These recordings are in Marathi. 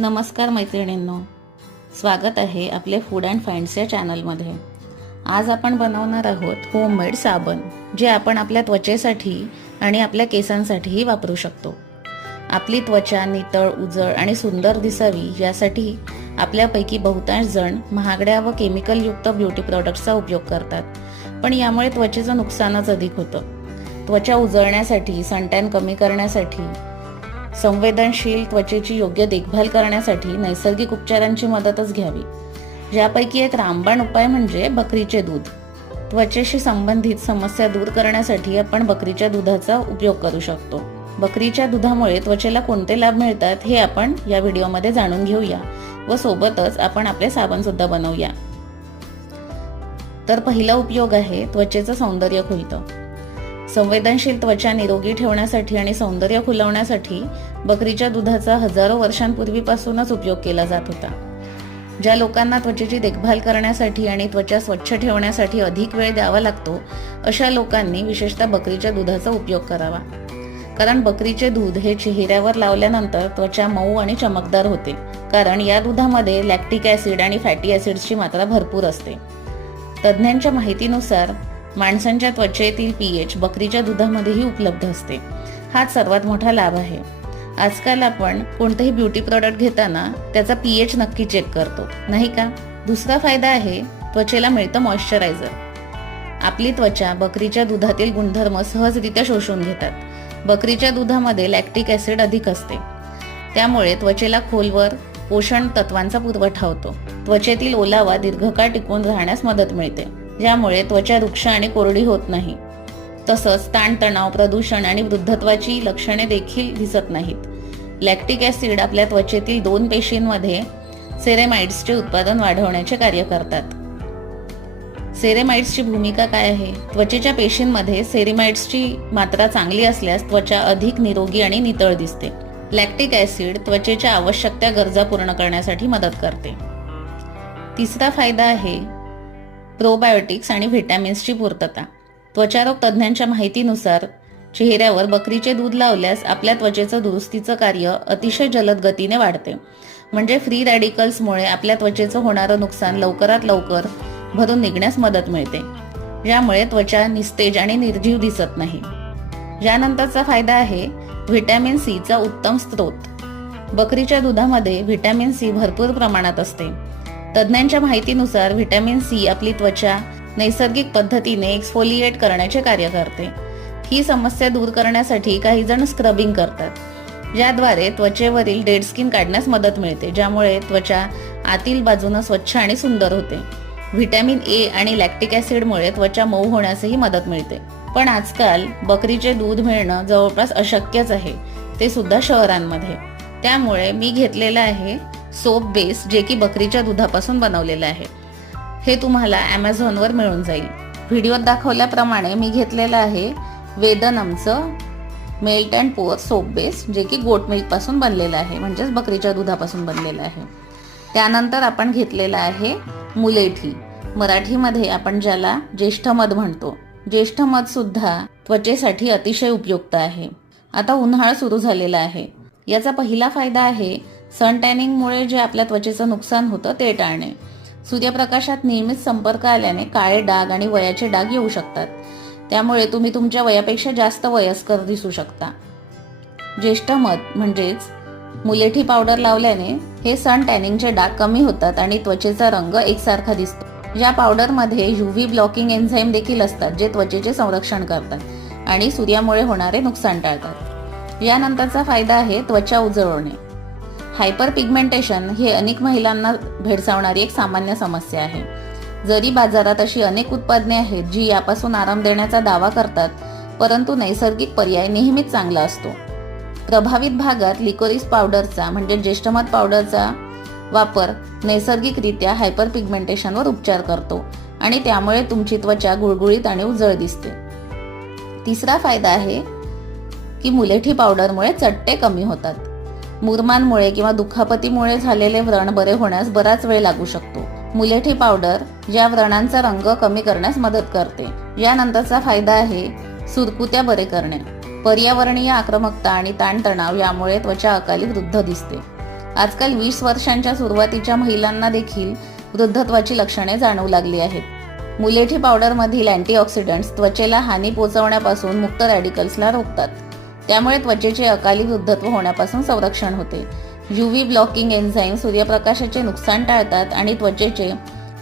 नमस्कार मैत्रिणींनो, स्वागत आहे आपले फूड अँड फाइंड्स या चॅनलमध्ये. आज आपण बनवणार आहोत होममेड साबण, जे आपण आपल्या त्वचेसाठी आणि आपल्या केसांसाठीही वापरू शकतो. आपली त्वचा नितळ, उजळ आणि सुंदर दिसावी यासाठी आपल्यापैकी बहुतांश जण महागड्या व केमिकलयुक्त ब्युटी प्रॉडक्ट्सचा उपयोग करतात, पण यामुळे त्वचेचं नुकसानच अधिक होतं. त्वचा उजळण्यासाठी, सनटॅन कमी करण्यासाठी, संवेदनशील त्वचेची योग्य देखभाल करण्यासाठी नैसर्गिक उपचारांची मदतच घ्यावी. ज्यापैकी एक रामबाण उपाय म्हणजे बकरीचे दूध. त्वचेशी संबंधित समस्या दूर करण्यासाठी आपण बकरीच्या दुधाचा उपयोग करू शकतो. बकरीच्या दुधामुळे त्वचेला कोणते लाभ मिळतात हे आपण या व्हिडिओमध्ये जाणून घेऊया व सोबतच आपण आपले साबण सुद्धा बनवूया. तर पहिला उपयोग आहे त्वचेचं सौंदर्य खुलतं. संवेदनशील त्वचा निरोगी ठेवण्यासाठी आणि सौंदर्य खुलवण्यासाठी बकरीच्या दुधाचा हजारो वर्षांपूर्वीपासूनच उपयोग केला जात होता. ज्या लोकांना त्वचेची देखभाल करण्यासाठी आणि त्वचा स्वच्छ ठेवण्यासाठी अधिक वेळ द्यावा लागतो, अशा लोकांनी विशेषतः बकरीच्या दुधाचा उपयोग करावा. कारण बकरीचे दूध हे चेहऱ्यावर लावल्यानंतर त्वचा मऊ आणि चमकदार होते, कारण या दुधामध्ये लॅक्टिक ॲसिड आणि फॅटी ॲसिड्सची मात्रा भरपूर असते. तज्ज्ञांच्या माहितीनुसार माणसांच्या त्वचेतील pH बकरीच्या दुधामध्येही उपलब्ध असते. हाच सर्वात मोठा लाभ आहे. आजकाल आपण कोणतेही ब्युटी प्रॉडक्ट घेताना त्याचा pH नक्की चेक करतो, नाही का? दुसरा फायदा आहे त्वचेला मिळतं मॉइश्चरायझर. आपली त्वचा बकरीच्या दुधातील गुणधर्म सहजरित्या शोषून घेतात. बकरीच्या दुधामध्ये लॅक्टिक ॲसिड अधिक असते, त्यामुळे त्वचेला खोलवर पोषण तत्वांचा पुरवठा होतो. त्वचेतील ओलावा दीर्घकाळ टिकून राहण्यास मदत मिळते, ज्यामुळे त्वचा रुक्ष आणि कोरडी होत नाही. तसंच ताणतणाव, प्रदूषण आणि वृद्धत्वाची लक्षणे देखील दिसत नाहीत. लॅक्टिक ॲसिड आपल्या त्वचेतील 2 पेशींमध्ये सेरेमाइड्सचे उत्पादन वाढवण्याचे कार्य करतात. सेरेमाइड्सची भूमिका काय आहे? त्वचेच्या पेशींमध्ये सेरेमाइड्सची मात्रा चांगली असल्यास त्वचा अधिक निरोगी आणि नितळ दिसते. लॅक्टिक ॲसिड त्वचेच्या आवश्यक त्या गरजा पूर्ण करण्यासाठी मदत करते. तिसरा फायदा आहे प्रोबायोटिक्स आणि व्हिटॅमिन्सची पूर्तता. त्वचारोग तज्ज्ञांच्या माहितीनुसार चेहऱ्यावर बकरीचे दूध लावल्यास आपल्या त्वचेचं दुरुस्तीचं कार्य अतिशय जलद गतीने वाढते. म्हणजे फ्री रॅडिकल्समुळे आपल्या त्वचेचं होणारं नुकसान लवकरात लवकर भरून निघण्यास मदत मिळते, ज्यामुळे त्वचा निस्तेज आणि निर्जीव दिसत नाही. यानंतरचा फायदा आहे व्हिटॅमिन सीचा उत्तम स्रोत. बकरीच्या दुधामध्ये व्हिटॅमिन सी भरपूर प्रमाणात असते. तज्ज्ञांच्या माहितीनुसार व्हिटॅमिन सी आपली त्वचा नैसर्गिक पद्धतीने एक्सफोलिएट करण्याचे कार्य करते. ही समस्या दूर करण्यासाठी काही जण स्क्रबिंग करतात, ज्याद्वारे त्वचेवरील डेड स्किन काढण्यास मदत मिळते, ज्यामुळे त्वचा आतील बाजूने स्वच्छ आणि सुंदर होते. व्हिटॅमिन ए आणि लॅक्टिक ॲसिडमुळे त्वचा मऊ होण्यासही मदत मिळते. पण आजकाल बकरीचे दूध मिळणं जवळपास अशक्यच आहे, ते सुद्धा शहरांमध्ये. त्यामुळे मी घेतलेलं आहे सोप बेस, जे की बकरीच्या दुधापासून बनवलेलं आहे. हे तुम्हाला ॲमेझॉनवर मिळून जाईल. व्हिडिओत दाखवल्याप्रमाणे मी घेतलेलं आहे वेदनमचं melt and pour soap base, जे की गोट मिल्कपासून बनलेलं आहे, म्हणजेच बकरीच्या दुधापासून बनलेलं आहे. त्यानंतर आपण घेतलेलं आहे मुलेठी. मराठीमध्ये आपण ज्याला ज्येष्ठ मध म्हणतो. ज्येष्ठ मध सुद्धा त्वचेसाठी अतिशय उपयुक्त आहे. आता उन्हाळा सुरू झालेला आहे. याचा पहिला फायदा आहे सन टॅनिंगमुळे जे आपल्या त्वचेचं नुकसान होतं ते टाळणे. सूर्यप्रकाशात नियमित संपर्क आल्याने काळे डाग आणि वयाचे डाग येऊ शकतात, त्यामुळे तुम्ही तुमच्या वयापेक्षा जास्त वयस्कर दिसू शकता. ज्येष्ठ मध म्हणजेच मुलेठी पावडर लावल्याने हे सन टॅनिंगचे डाग कमी होतात आणि त्वचेचा रंग एकसारखा दिसतो. या पावडरमध्ये UV ब्लॉकिंग एन्झाईम देखील असतात, जे त्वचेचे संरक्षण करतात आणि सूर्यामुळे होणारे नुकसान टाळतात. यानंतरचा फायदा आहे त्वचा उजळवणे. हायपर पिगमेंटेशन हे अनेक महिलांना भेडसावणारी एक सामान्य समस्या आहे. जरी बाजारात अशी अनेक उत्पादने आहेत जी यापासून आराम देण्याचा दावा करतात, परंतु नैसर्गिक पर्याय नेहमीच चांगला असतो. प्रभावित भागात लिकोरिस पावडरचा म्हणजे ज्येष्ठमध पावडरचा वापर नैसर्गिकरित्या हायपर पिगमेंटेशनवर उपचार करतो आणि त्यामुळे तुमची त्वचा गुळगुळीत आणि उजळ दिसते. तिसरा फायदा आहे की मुलेठी पावडरमुळे चट्टे कमी होतात. मुरमांमुळे किंवा दुखापतीमुळे झालेले व्रण बरे होण्यास बराच वेळ लागू शकतो. मुलेठी पावडर या व्रणांचा रंग कमी करण्यास मदत करते. यानंतरचा फायदा आहे सुरकुत्या बरे करणे. पर्यावरणीय आक्रमकता आणि ताणतणाव यामुळे त्वचा अकाली वृद्ध दिसते. आजकाल 20 वर्षांच्या सुरुवातीच्या महिलांना देखील वृद्धत्वाची लक्षणे जाणवू लागली आहेत। मुलेठी पावडरमधील अँटीऑक्सिडंट्स त्वचेला हानी पोहोचवण्यापासून मुक्त रॅडिकल्सला रोखतात, त्यामुळे त्वचेचे अकाली वृद्धत्व होण्यापासून संरक्षण होते। यूव्ही ब्लॉकिंग एन्झाईम सूर्यप्रकाशाचे नुकसान टाळतात आणि त्वचेचे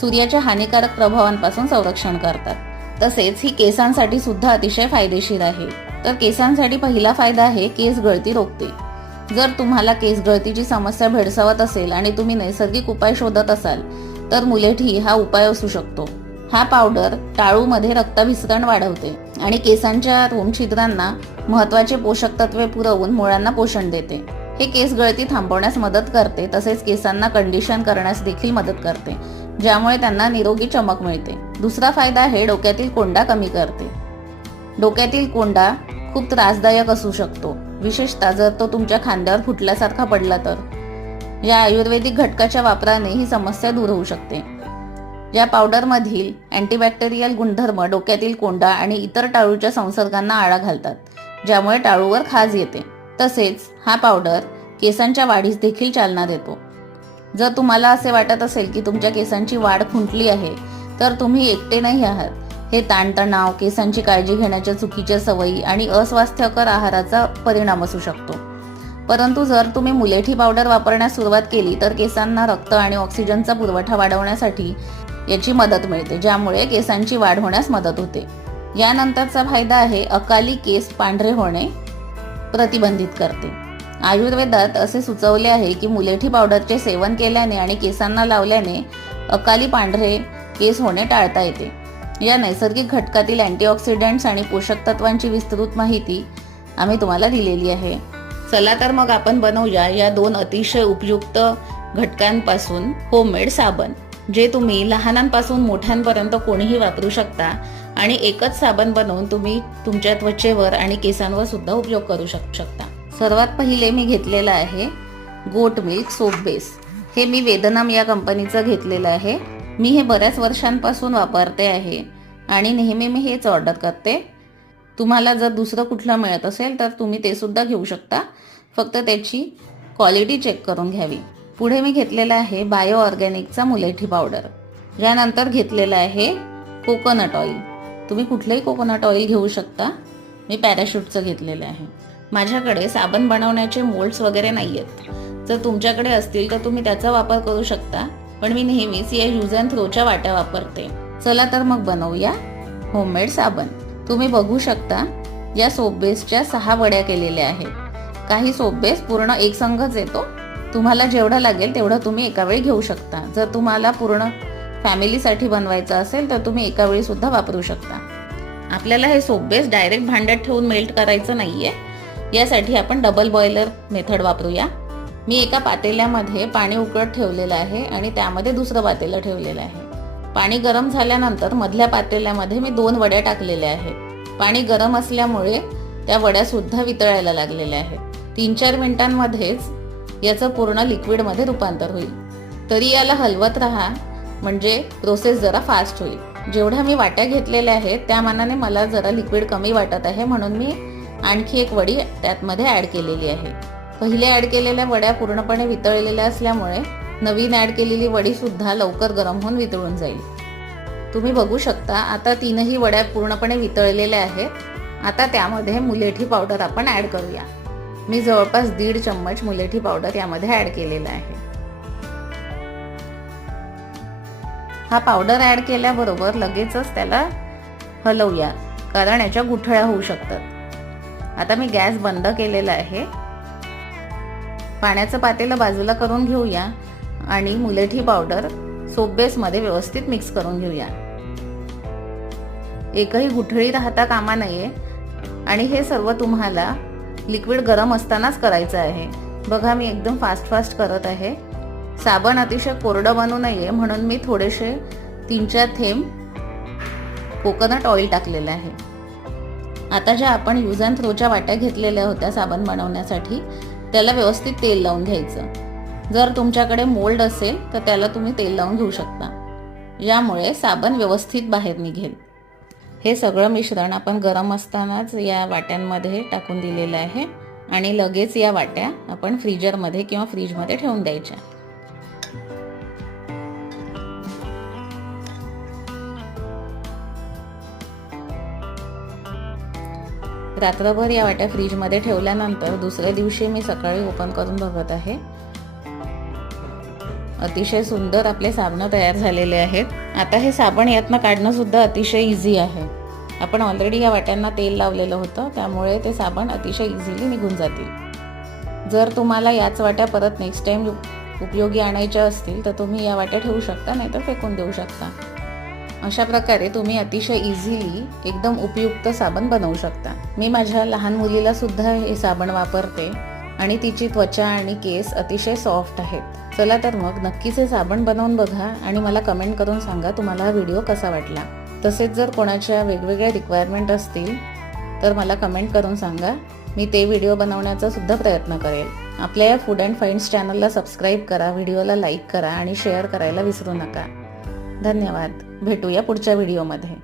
सूर्याच्या हानिकारक प्रभावांपासून संरक्षण करतात। तसेच ही केसांसाठी सुद्धा अतिशय फायदेशीर आहे। तर केसांसाठी पहिला फायदा आहे केस गळती रोखते। जर तुम्हाला केस गळतीची समस्या भेडसावत असेल आणि तुम्ही नैसर्गिक उपाय शोधत असाल तर मुलेठी हा उपाय असू शकतो। हा पावडर टाळूमध्ये रक्ताभिसरण वाढवते आणि केसांच्या रोमछिद्रांना महत्त्वाचे पोषक तत्वे पुरवून मुळांना पोषण देते। हे केस गळती थांबवण्यास मदत करते, तसेच केसांना कंडिशन करण्यास देखील मदत करते, ज्यामुळे त्यांना निरोगी चमक मिळते। दुसरा फायदा आहे डोक्यातील कोंडा कमी करते। डोक्यातील कोंडा खूप त्रासदायक असू शकतो, विशेषतः जर तो तुमच्या खांद्यावर फुटल्यासारखा पडला तर। या आयुर्वेदिक घटकाच्या वापराने ही समस्या दूर होऊ शकते। या पावडरमधील अँटीबॅक्टेरियल गुणधर्म डोक्यातील कोंडा आणि इतर टाळूच्या संसर्गांना आळा घालतात, ज्यामुळे टाळूवर खाज येते। तसेच हा पावडर केसांच्या वाढीस देखील चालना देतो। जर तुम्हाला असे वाटत असेल की तुमच्या केसांची वाढ खुंटली आहे तर तुम्ही एकटे नाही आहात। हे ताणतणाव, केसांची काळजी घेण्याच्या चुकीच्या सवयी आणि अस्वास्थ्यकर आहाराचा परिणाम असू शकतो। परंतु जर तुम्ही मुलेठी पावडर वापरण्यास सुरुवात केली तर केसांना रक्त आणि ऑक्सिजनचा पुरवठा वाढवण्यासाठी याची मदत मिळते, ज्यामुळे केसांची वाढ होण्यास मदत होते। यानंतरचा फायदा आहे अकाली केस पांढरे होणे प्रतिबंधित करते। आयुर्वेदात असे सुचवले आहे की मुलेठी पावडरचे सेवन केल्याने आणि केसांना लावल्याने अकाली पांढरे केस होणे टाळता येते। या नैसर्गिक घटकातील अँटीऑक्सिडंट्स आणि पोषक तत्वांची विस्तृत माहिती आम्ही तुम्हाला दिलेली आहे। चला तर मग आपण बनवूया या 2 अतिशय उपयुक्त घटकांपासून होममेड साबण, जे तुम्ही लहानांपासून मोठ्यांपर्यंत कोणीही वापरू शकता आणि एकच साबण बनवून तुम्ही तुमच्या त्वचेवर आणि केसांवर सुद्धा उपयोग करू शकता। सर्वात पहिले मी घेतलेला आहे गोट मिल्क सोप बेस। हे मी वेदनाम या कंपनीचं घेतलेलं आहे। मी हे बऱ्याच वर्षांपासून वापरते आहे आणि नेहमी मी हेच ऑर्डर करते। तुम्हाला जर दुसरं कुठलं मिळत असेल तर तुम्ही ते सुद्धा घेऊ शकता, फक्त त्याची क्वालिटी चेक करून घ्यावी। पुढे मी घेतलेला आहे बायो ऑर्गॅनिकचा मुलेठी पावडर। यानंतर घेतलेला आहे कोकोनट ऑइल। तुम्ही कुठलंही कोकोनट ऑइल घेऊ शकता, मी पॅराशूटचं घेतलेलं आहे। माझ्याकडे साबण बनवण्याचे मोल्ड्स वगैरे नाही आहेत, जर तुमच्याकडे असतील तर तुम्ही त्याचा वापर करू शकता, पण मी नेहमीच या यूज अँड थ्रोच्या वाट्या वापरते। चला तर मग बनवूया होममेड साबण। तुम्ही बघू शकता या सोप बेसच्या 6 वड्या केलेल्या आहेत। काही सोप बेस पूर्ण एक संघच येतो, तुम्हाला जेवढं लागेल तेवढं तुम्ही एका वेळी घेऊ शकता। जर तुम्हाला पूर्ण फॅमिलीसाठी बनवायचं असेल तर तुम्ही एका वेळी सुद्धा वापरू शकता। आपल्याला हे सोप बेस डायरेक्ट भांड्यात ठेवून मेल्ट करायचं नाहीये, यासाठी आपण डबल बॉयलर मेथड वापरूया। मी एका पातेल्यामध्ये पाणी उकळत ठेवलेलं आहे आणि त्यामध्ये दुसरं पातेलं ठेवलेलं आहे। पाणी गरम झाल्यानंतर मधल्या पातेल्यामध्ये मी 2 वड्या टाकलेल्या आहेत। पाणी गरम असल्यामुळे त्या वड्या सुद्धा वितळायला लागलेल्या आहेत। 3-4 मिनिटांमध्येच याचं पूर्ण लिक्विडमध्ये रूपांतर होईल। तरी याला हलवत राहा, म्हणजे प्रोसेस जरा फास्ट होईल। जेवढ्या मी वाट्या घेतलेल्या आहेत त्या मानाने मला जरा लिक्विड कमी वाटत आहे, म्हणून मी आणखी एक वडी त्यातमध्ये ॲड केलेली आहे। पहिले ॲड केलेल्या वड्या पूर्णपणे वितळलेल्या असल्यामुळे नवीन ॲड केलेली वडी सुद्धा लवकर गरम होऊन वितळून जाईल। तुम्ही बघू शकता आता 3ही वड्या पूर्णपणे वितळलेल्या आहेत। आता त्यामध्ये मुलेठी पावडर आपण ॲड करूया। मी जवळपास 1.5 चम्मच मुलेठी पावडर यामध्ये ॲड केलेला आहे। हा पावडर ॲड केल्याबरोबर लगेचच त्याला हलवूया, कारण याच्या गुठळ्या होऊ शकतात। आता मी गॅस बंद केलेला आहे। पाण्याचं पातेलं बाजूला करून घेऊया आणि मुलेठी पावडर सोप बेसमध्ये व्यवस्थित मिक्स करून घेऊया। एकही गुठळी राहता कामा नये आणि हे सर्व तुम्हाला लिक्विड गरम असतानाच करायचं आहे। बघा मी एकदम फास्ट करत आहे। साबण अतिशय कोरडं बनू नये म्हणून मी थोडेसे 3-4 थेंब कोकोनट ऑइल टाकलेलं आहे। आता ज्या आपण यूज अँड थ्रोच्या वाट्या घेतलेल्या होत्या साबण बनवण्यासाठी, त्याला व्यवस्थित तेल लावून घ्यायचं। जर तुमच्याकडे मोल्ड असेल तर त्याला तुम्ही तेल लावून घेऊ शकता, यामुळे साबण व्यवस्थित बाहेर निघेल। हे सगळं मिश्रण आपण गरम असतानाच या वाट्यांमध्ये टाकून दिलेलं आहे आणि लगेच या वाट्या आपण फ्रीजरमध्ये किंवा फ्रीजमध्ये ठेवून द्यायच्या. रात्रभर या वाट्या फ्रीजमध्ये ठेवल्यानंतर दुसऱ्या दिवशी मी सकाळी ओपन करून बघत आहे. अतिशय सुंदर आपले साबण तयार झालेले आहेत. आता हे साबण यातनं काढणं सुद्धा अतिशय इझी आहे. आपण ऑलरेडी या वाट्यांना तेल लावलेलं होतं, त्यामुळे ते साबण अतिशय इझिली निघून जातील. जर तुम्हाला याच वाट्या परत नेक्स्ट टाइम उपयोगी आणायच्या असतील तर तुम्ही या वाट्या ठेवू शकता, नाहीतर फेकून देऊ शकता. अशा प्रकारे तुम्ही अतिशय इझिली एकदम उपयुक्त साबण बनवू शकता. मी माझ्या लहान मुलीला सुद्धा हे साबण वापरते आणि तिची त्वचा आणि केस अतिशय सॉफ्ट आहेत. चला तर मग नक्कीच हे साबण बनवून बघा आणि मला कमेंट करून सांगा तुम्हाला हा व्हिडिओ कसा वाटला. तसेच जर कोणाच्या वेगवेगळ्या रिक्वायरमेंट असतील तर मला कमेंट करून सांगा. मी ते व्हिडिओ बनवण्याचा सुद्धा प्रयत्न करेल. आपल्या या फूड अँड फाइंड्स चॅनलला सबस्क्राईब करा, व्हिडिओला लाईक करा आणि शेअर करायला विसरू नका. धन्यवाद. भेटूया पुढच्या व्हिडिओमध्ये.